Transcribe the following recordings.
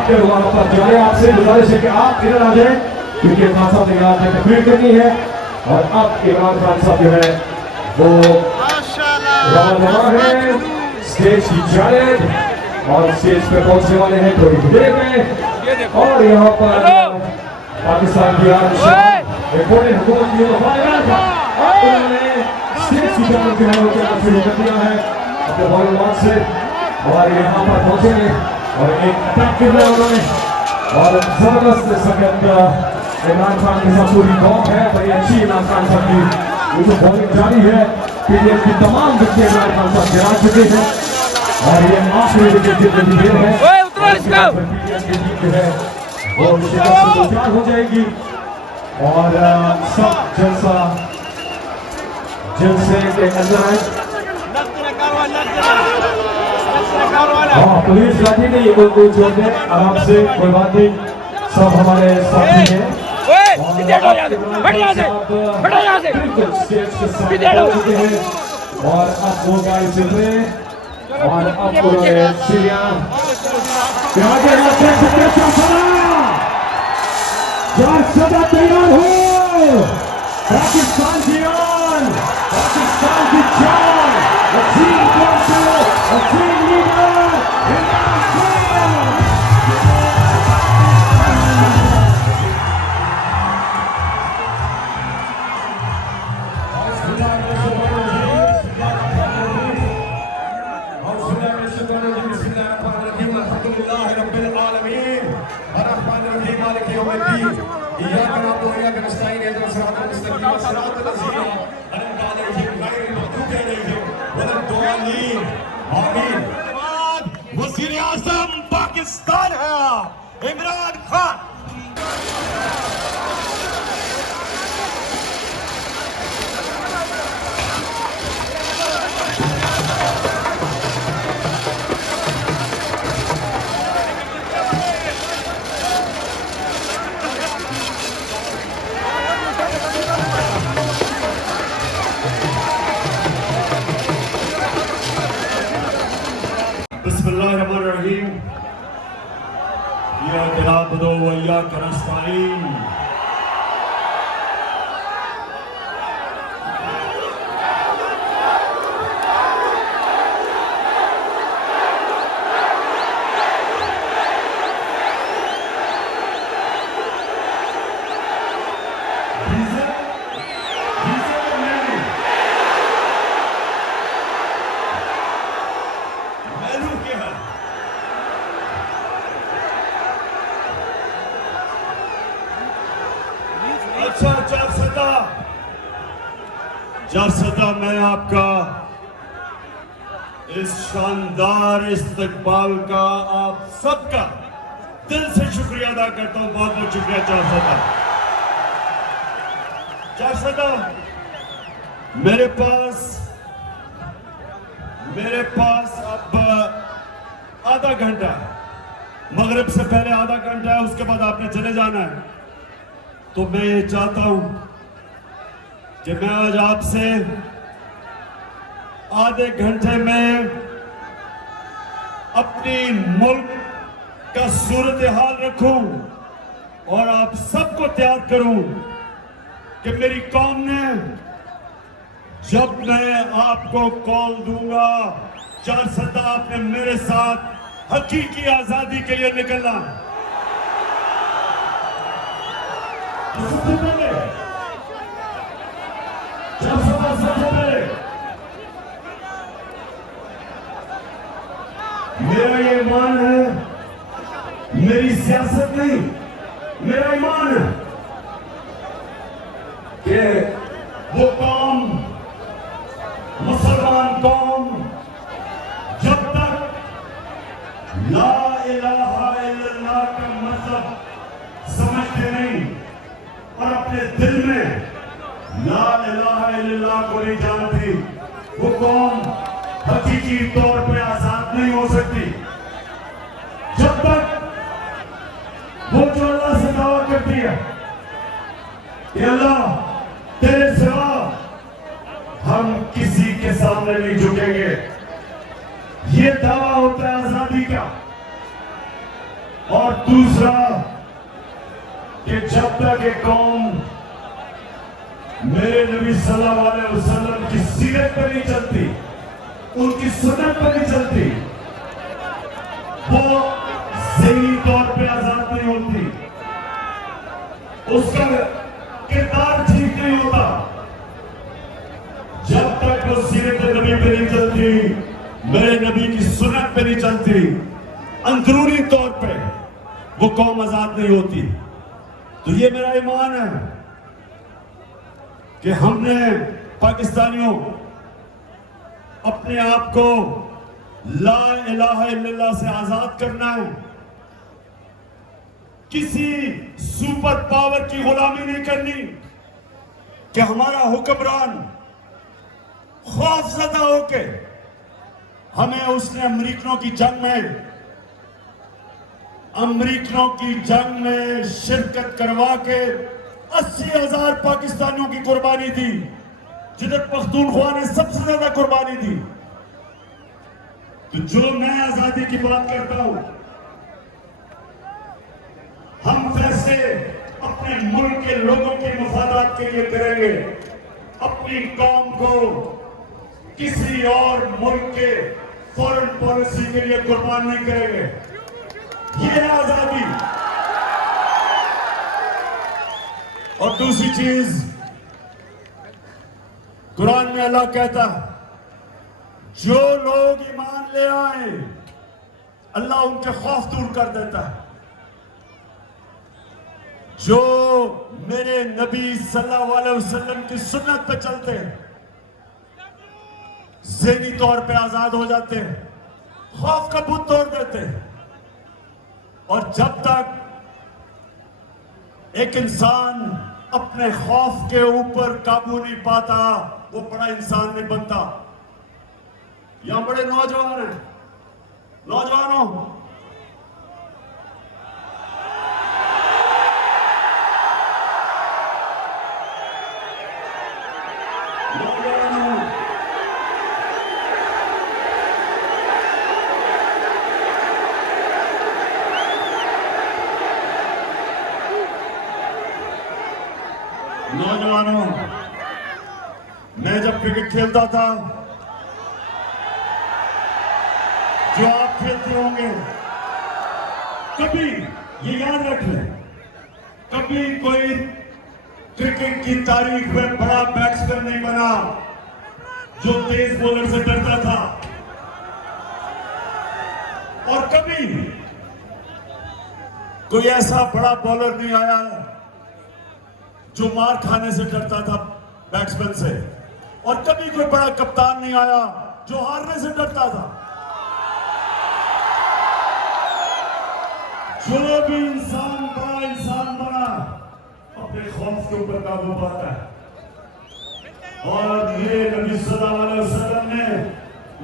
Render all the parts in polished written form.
आपके वहां पर जाए। आपसे गुजारिश है कि आप इधर आ जाए क्योंकि इमरान साहब ने यहाँ पे तकरीर करनी है। और अब इमरान खान साहब जो है वो रवाना है स्टेज की जानिब और स्टेज पे पहुंचने वाले हैं थोड़ी देर में। और यहाँ पर पाकिस्तान की रिपोर्टिंग हुकूमत की उन्होंने स्टेज की जानिब जो है वो चलना शुरू कर दिया है अपने मालूमात से। और यहाँ पर पहुंचेंगे और एक अटैक करना है उन्होंने और जबरदस्त सख्त इमरान खान के साथ पूरी कौम है। बड़ी अच्छी इमरान खान साहब की ये जो बॉलिंग जारी है। पीडीएम की तमाम विकेट इमरान खान साहब गिरा चुके हैं और ये आखिरी विकेट गिरने की देर है। पीडीएम की जीत जो है वो शिकस्त से दो हो जाएगी और सब जलसे के अंदर है। हाँ, पुलिस लाठी नहीं उनको छोड़ दे आराम से, कोई बात नहीं, सब हमारे साथी हैं। और अब वो गाड़ी चल रहे हैं और अब उन्होंने सीढ़ियां तैयार हो। पाकिस्तान की आन, पाकिस्तान की जान, अजीम लीडर इमरान खान। वज़ीर आज़म पाकिस्तान है इमरान खान। बिस्मिल्लाहिर्रहमानिर्रहीम। इय्याका नअबुदु व इय्याका नस्तईन। जारसदा मैं आपका इस शानदार इस्तकबाल का आप सबका दिल से शुक्रिया अदा करता हूं। बहुत बहुत शुक्रिया जारसदा। जारसदा मेरे पास अब आधा घंटा, मगरिब से पहले आधा घंटा है, उसके बाद आपने चले जाना है। तो मैं ये चाहता हूं कि मैं आज आपसे आधे घंटे में अपनी मुल्क का सूरत हाल रखूं और आप सबको तैयार करूं कि मेरी कौम ने जब मैं आपको कॉल दूंगा जारसदा आपने मेरे साथ हकीकी आजादी के लिए निकलना। सबसे पहले मेरा ये ईमान है, मेरी सियासत नहीं, मेरा ईमान है कि वो कौम, मुसलमान कौम, जब तक ला इलाहा इल्लल्लाह का मतलब समझते नहीं और अपने दिल में ला इलाहा इल्लल्लाह को नहीं जानती, वो कौम हकीकी तौर पे आजाद नहीं हो सकती। जब तक वो जो अल्लाह से दावा करती है कि अल्लाह तेरे सिवा हम किसी के सामने नहीं झुकेंगे, ये दावा होता है आजादी का। और दूसरा कि जब तक एक कौम मेरे नबी सल्लल्लाहु अलैहि वसल्लम की सीरत पर नहीं चलती, उनकी सुन्नत पर नहीं चलती, वो ज़हनी तौर पे आजाद नहीं होती, उसका किरदार ठीक नहीं होता। जब तक वो सीरत नबी पे नहीं चलती, मेरे नबी की सुन्नत पे नहीं चलती, अंदरूनी तौर पे वो कौम आजाद नहीं होती। तो ये मेरा ईमान है कि हमने पाकिस्तानियों अपने आप को ला इलाहा इल्लल्लाह से आजाद करना है। किसी सुपर पावर की गुलामी नहीं करनी कि हमारा हुक्मरान खौफजदा होके हमें उसने अमरीकनों की जंग में शिरकत करवा के 80,000 पाकिस्तानियों की कुर्बानी दी, जिधर पख्तूनख्वा ने सबसे ज्यादा कुर्बानी दी। तो जो मैं आजादी की बात करता हूं, हम फैसले अपने मुल्क के लोगों के मफादात के लिए करेंगे, अपनी कौम को किसी और मुल्क के फॉरेन पॉलिसी के लिए कुर्बान नहीं करेंगे। ये है आजादी। और दूसरी चीज, कुरान में अल्लाह कहता है, जो लोग ईमान ले आए अल्लाह उनके खौफ दूर कर देता है। जो मेरे नबी सल्लल्लाहु अलैहि वसल्लम की सुन्नत पे चलते हैं, ज़हनी तौर पे आजाद हो जाते हैं, खौफ का बुत तोड़ देते हैं। और जब तक एक इंसान अपने खौफ के ऊपर काबू नहीं पाता, वो बड़ा इंसान नहीं बनता। यहां बड़े नौजवान हैं, नौजवानों, नौजवानों, मैं जब क्रिकेट खेलता था, जो आप खेलते होंगे, कभी ये याद रख लें, कभी कोई क्रिकेट की तारीख में बड़ा बैट्समैन नहीं बना जो तेज बॉलर से डरता था, और कभी कोई ऐसा बड़ा बॉलर नहीं आया जो मार खाने से डरता था बैट्समैन से, और कभी कोई बड़ा कप्तान नहीं आया जो हारने से डरता था। जो भी इंसान बड़ा इंसान बना, अपने खौफ के ऊपर काबू पाता है। और ये नबी सल्लल्लाहु अलैहि वसल्लम ने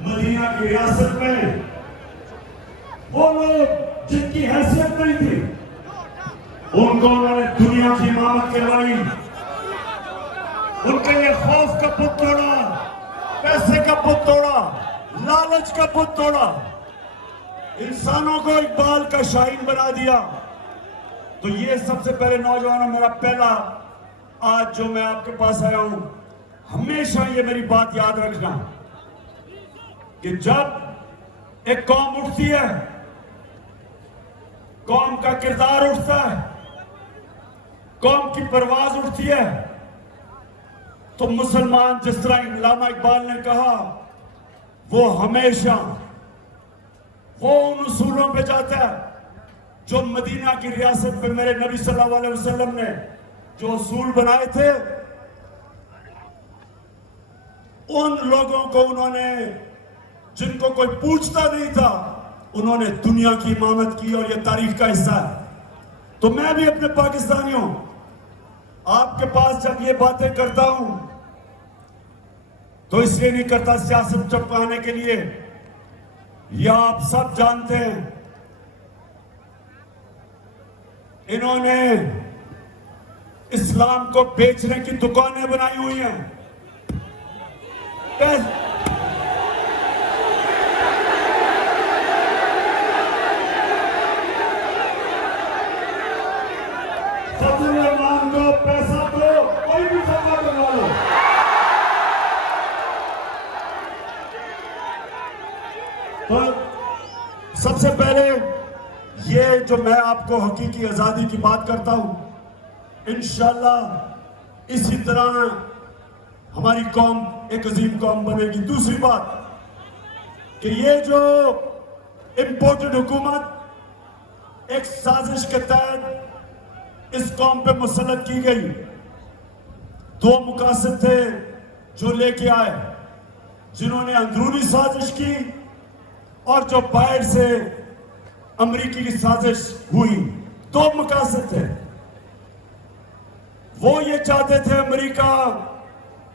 मदीना की रियासत में वो लोग जिनकी हैसियत नहीं थी, उनको उन्होंने दुनिया की इमामत करवाई, उनके लिए खौफ का बुत तोड़ा, पैसे का बुत तोड़ा, लालच का बुत तोड़ा, इंसानों को इकबाल का शाहीन बना दिया। तो ये सबसे पहले नौजवानों, मेरा पहला आज जो मैं आपके पास आया हूं, हमेशा ये मेरी बात याद रखना कि जब एक कौम उठती है, कौम का किरदार उठता है, कौम की परवाज उठती है, तो मुसलमान, जिस तरह अल्लामा इकबाल ने कहा, वो हमेशा वो उन उसूलों पे जाता है जो मदीना की रियासत पे मेरे नबी सल्लल्लाहु अलैहि वसल्लम ने जो उसूल बनाए थे। उन लोगों को उन्होंने, जिनको कोई पूछता नहीं था, उन्होंने दुनिया की इमामत की, और यह तारीख का हिस्सा है। तो मैं भी अपने पाकिस्तानियों, आपके पास जब ये बातें करता हूं तो इसलिए नहीं करता सियासत चमकाने के लिए, या आप सब जानते हैं इन्होंने इस्लाम को बेचने की दुकानें बनाई हुई हैं। सबसे पहले ये जो मैं आपको हकीकी आजादी की बात करता हूं, इंशाल्लाह इसी तरह हमारी कौम एक अजीम कौम बनेगी। दूसरी बात कि ये जो इंपोर्टेड हुकूमत एक साजिश के तहत इस कौम पे मुसल्लत की गई, दो मुकासद थे जो लेके आए, जिन्होंने अंदरूनी साजिश की और जो बाहर से अमेरिकी की साजिश हुई। दो मकासद थे। वो ये चाहते थे अमेरिका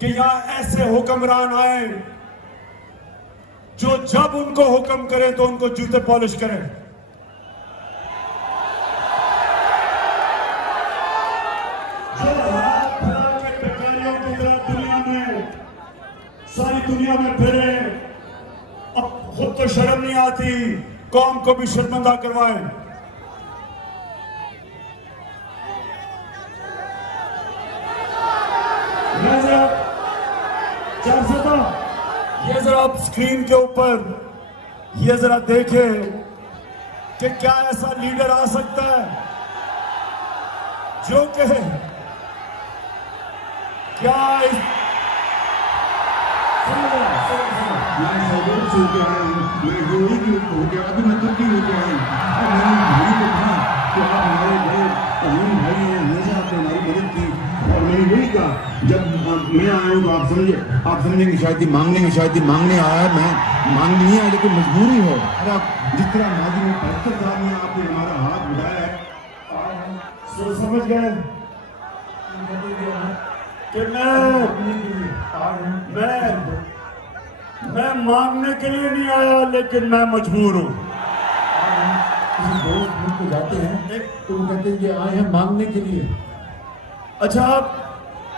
कि यहां ऐसे हुक्मरान आए जो जब उनको हुक्म करें तो उनको जूते पॉलिश करें। जो हाथ फैला के भिखारियों की तरह दुनिया में, सारी दुनिया में फिरे, अब खुद तो शर्म नहीं आती, कौम को भी शर्मिंदा करवाएं। ये जरा आप स्क्रीन के ऊपर ये जरा देखें कि क्या ऐसा लीडर आ सकता है जो कि क्या अभी मैं तुर्की होके आई, मैंने भाई को कहा कि आप हमारे बड़े अजीम भाई हैं, हमेशा आपने हमारी मदद की। और मैंने यही कहा, जब मैं आया हूँ तो आप समझेंगे शायद मांगने आया, मैं मांग नहीं आया, लेकिन मजबूरी है। जिस तरह माजी में 75 साल में आपने हमारा हाथ उठाया है, समझ गए कि मैं मांगने के लिए नहीं आया, लेकिन मैं मजबूर हूं। किसी दोस्त मुझको जाते हैं तो वो कहते हैं कि आए हैं मांगने के लिए। अच्छा,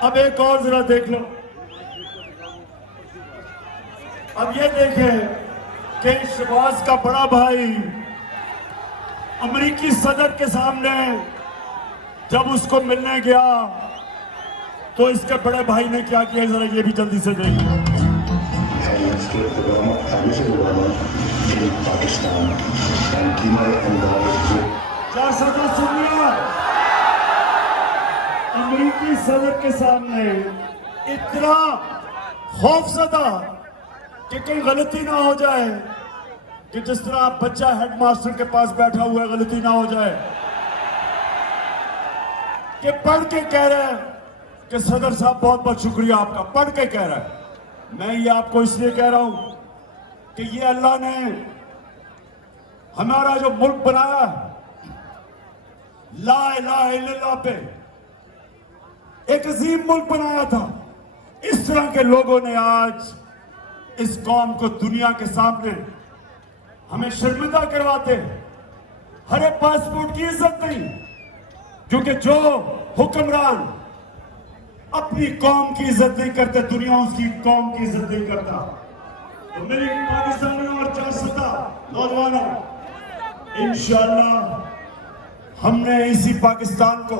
अब एक और जरा देख लो। अब ये देखें कि शहबाज का बड़ा भाई अमेरिकी सदर के सामने जब उसको मिलने गया तो इसके बड़े भाई ने क्या किया, जरा ये भी जल्दी से देखिए। सुन लिया, अमेरिकी सदर के सामने इतना खौफजदा कि कोई गलती ना हो जाए, कि जिस तरह बच्चा हेडमास्टर के पास बैठा हुआ है, गलती ना हो जाए, कि पढ़ के कह रहे हैं कि सदर साहब बहुत बहुत शुक्रिया आपका, पढ़ के कह रहा है। मैं ये आपको इसलिए कह रहा हूं कि ये अल्लाह ने हमारा जो मुल्क बनाया, ला इलाहा इल्लल्लाह पे एक अजीम मुल्क बनाया था। इस तरह के लोगों ने आज इस कौम को दुनिया के सामने हमें शर्मिंदा करवाते। हरे पासपोर्ट की इज्जत नहीं, क्योंकि जो हुक्मरान अपनी कौम की इज्जत नहीं करते, दुनिया उसकी कौम की इज्जत नहीं करता। तो मेरी पाकिस्तानियों और 400 नौजवानों, इंशाअल्लाह हमने इसी पाकिस्तान को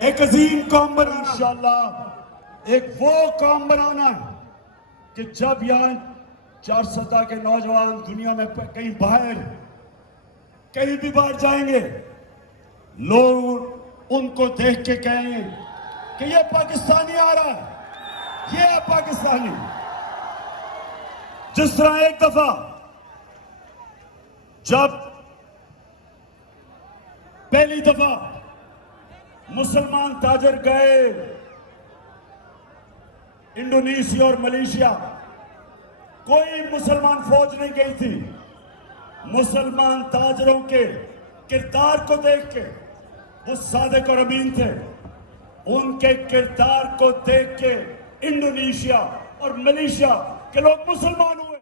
एक अजीम कौम बनाना, इंशाअल्लाह एक वो कौम बनाना है कि जब यहाँ 400 के नौजवान दुनिया में कहीं बाहर, कहीं भी बाहर जाएंगे, लोग उनको देख के कहेंगे कि ये पाकिस्तानी आ रहा है, ये है पाकिस्तानी। जिस तरह एक दफा जब पहली दफा मुसलमान ताजर गए इंडोनेशिया और मलेशिया, कोई मुसलमान फौज नहीं गई थी। मुसलमान ताजरों के किरदार को देख के, वो सादिक और अमीन थे, उनके किरदार को देख के इंडोनेशिया और मलेशिया के लोग मुसलमान हुए।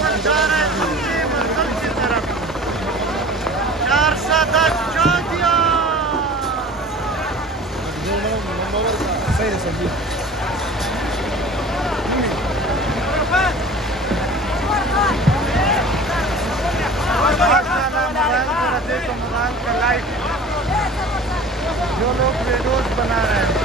पर जा रहे हैं अपनी मंजिल की तरफ। 410 चौथिया मोबाइल पर देखो, मोबाइल का लाइट जो लोग वीडियोस बना रहे हैं।